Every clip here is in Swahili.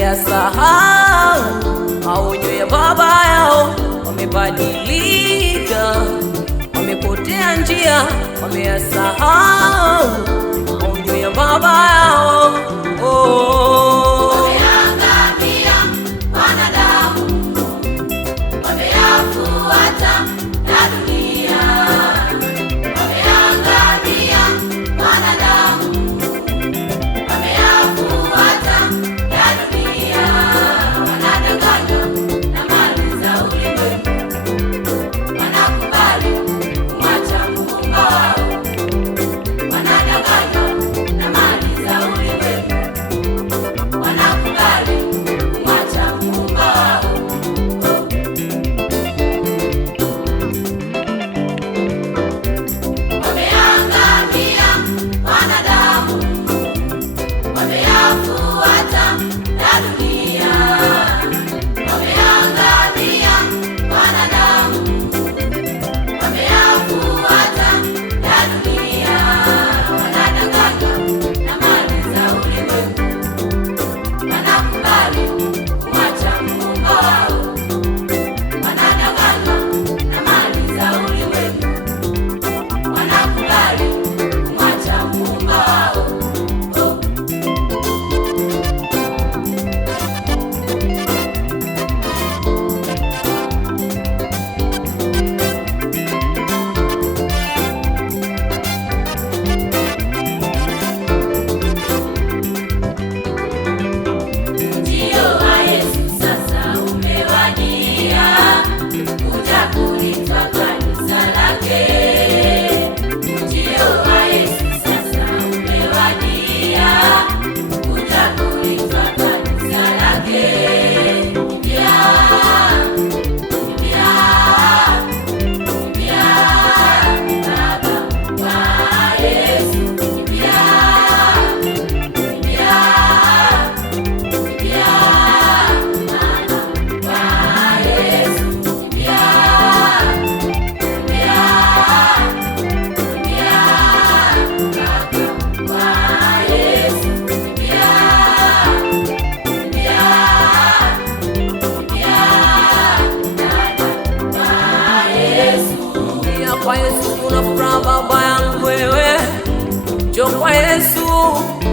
wameyasahau maonyo ya baba yao, wamebadilika, wamepotea njia, wameyasahau maonyo ya baba yao. Wameangamia wanadamu, wameyafuata ya dunia. Wameangamia wanadamu, wameyafuata ya dunia. Wanadanganywa na mali za ulimwengu, wanakubali kumwacha Muumba wao. Wanadanganywa na mali za ulimwengu, wanakubali kumwacha Muumba wao. Wameangamia wanadamu, wameyafuata ya dunia. Wameangamia wanadamu, wameyafuata ya dunia. Wanadanganywa na mali za ulimwengu, wanakubali kumwacha Muumba wao. Wanadanganywa na mali za ulimwengu, wanakubali kumwacha Muumba wao. Ujio wa Yesu sasa umewadia, kuja kulitwa kanisa lake. Ujio wa Yesu sasa umewadia, kuja kulitwa kanisa lake. Kimbia, kimbia, kimbia, baba wa Yesu. Kimbia, kimbia, kimbia, mama wa Yesu. Kimbia, kimbia, kimbia, baba wa Yesu. Kimbia, kimbia, kimbia, dada wa Yesu. Njia kwa Yesu kuna furaha baba yangu wewe, njoo kwa Yesu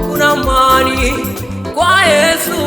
kuna amani, kwa Yesu